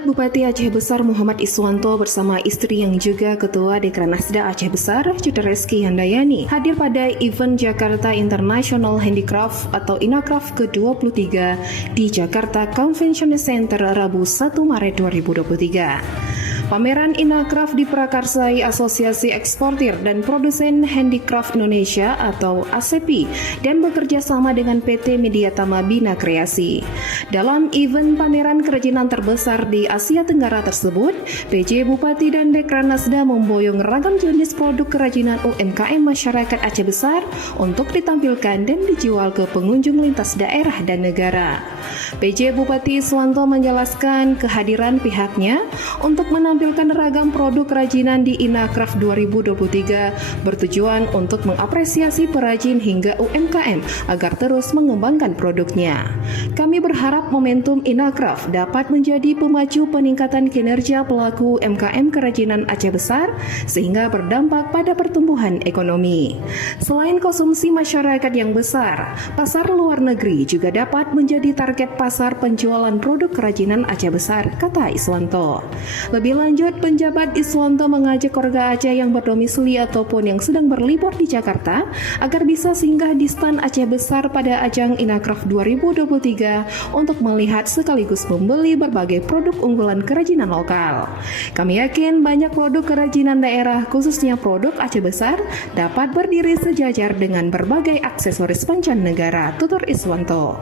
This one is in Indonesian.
Penjabat Bupati Aceh Besar Muhammad Iswanto bersama istri yang juga Ketua Dekranasda Aceh Besar, Judereski Handayani, hadir pada event Jakarta International Handicraft atau Inacraft ke-23 di Jakarta Convention Center Rabu 1 Maret 2023. Pameran Inacraft diprakarsai Asosiasi Eksportir dan Produsen Handicraft Indonesia atau ASEPI dan bekerja sama dengan PT Mediatama Bina Kreasi. Dalam event pameran kerajinan terbesar di Asia Tenggara tersebut, PJ Bupati dan Dekranasda memboyong ragam jenis produk kerajinan UMKM masyarakat Aceh Besar untuk ditampilkan dan dijual ke pengunjung lintas daerah dan negara. PJ Bupati Iswanto menjelaskan kehadiran pihaknya untuk menampilkan ragam produk kerajinan di Inacraft 2023 bertujuan untuk mengapresiasi perajin hingga UMKM agar terus mengembangkan produknya. Kami berharap momentum Inacraft dapat menjadi pemacu peningkatan kinerja pelaku UMKM kerajinan Aceh Besar sehingga berdampak pada pertumbuhan ekonomi. Selain konsumsi masyarakat yang besar, pasar luar negeri juga dapat menjadi target pasar penjualan produk kerajinan Aceh Besar, kata Iswanto. Lebih lanjut, penjabat Iswanto mengajak warga Aceh yang berdomisili ataupun yang sedang berlibur di Jakarta agar bisa singgah di stand Aceh Besar pada ajang Inacraft 2023 untuk melihat sekaligus membeli berbagai produk unggulan kerajinan lokal. Kami yakin banyak produk kerajinan daerah, khususnya produk Aceh Besar, dapat berdiri sejajar dengan berbagai aksesoris mancanegara, tutur Iswanto.